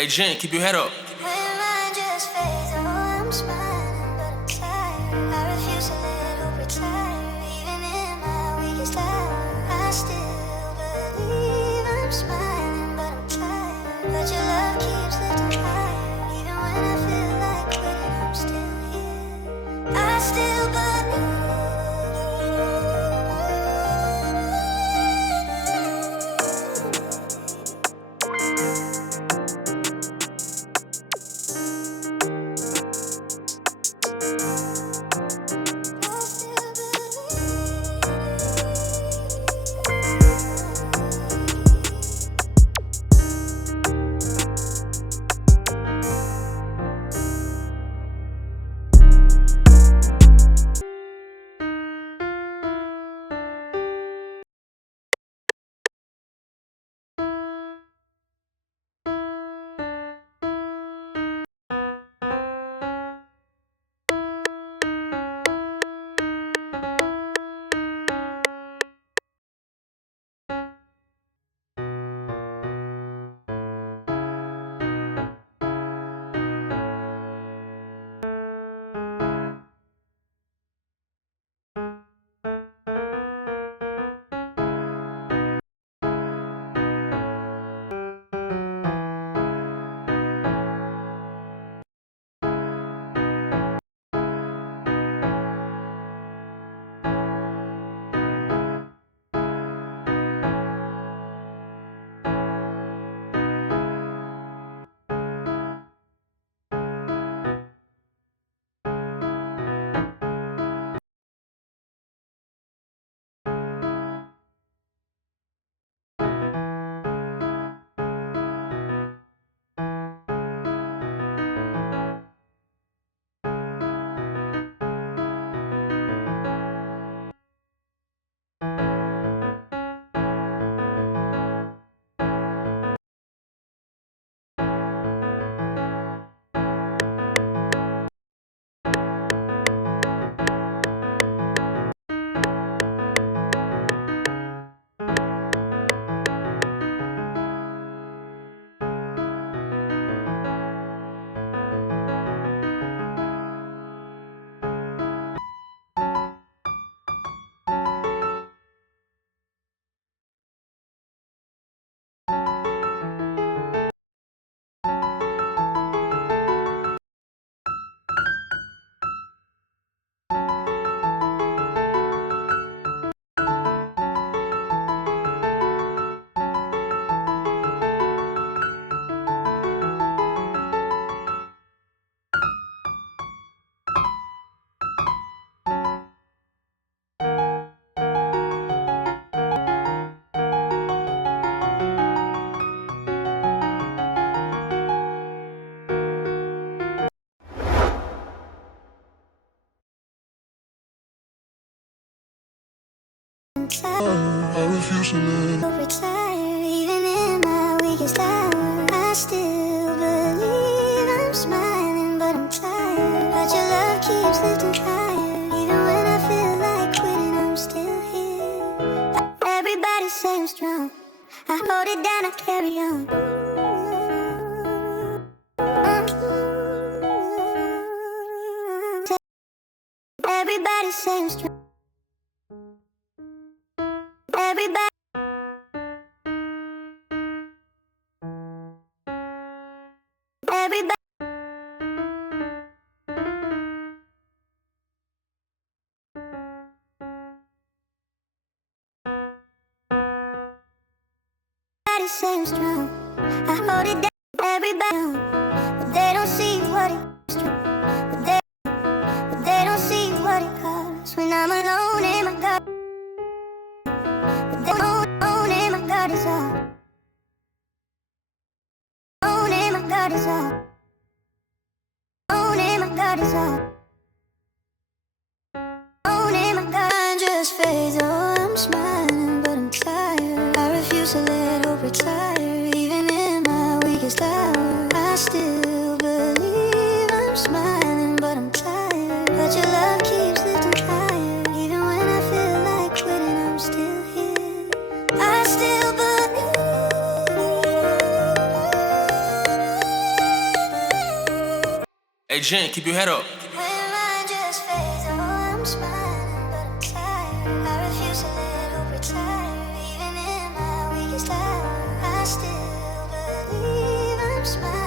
Hey Jen, keep your head up. When mine just fades, oh, I'm smiling, but I'm tired. I refuse to let hope retire. Even in my weakest hour, I still believe I'm smiling, but I'm tired. But your love keeps lifting higher. Even when I feel like quitting, I'm still here. I still believe. I refuse to let Retire, even in my weakest hour. I still believe I'm smiling, but I'm tired. But your love keeps lifting higher. Even when I feel like quitting, I'm still here. Everybody say I'm strong. I hold it down, I carry on. Everybody say I'm strong. Everybody. Everybody say I'm strong. I hold it down. Everybody, but they don't see what it's true. But they don't see what it costs when I'm alone in my God. But they alone in my God is all. Alone in my God is all. Alone in my God is all. Alone in my God. Mine just fades. Oh, I'm smiling, but I'm tired. I refuse to let hope retire. Even in my weakest hour, I still believe I'm smiling, but I'm tired. But your love keeps lifting higher. Even when I feel like quitting, I'm still here. I still believe. Hey, Jen, keep your head up. When mine just fades, oh, I'm smiling, but I'm tired. I refuse to let hope retire. Even in my weakest hour, I still believe I'm smiling.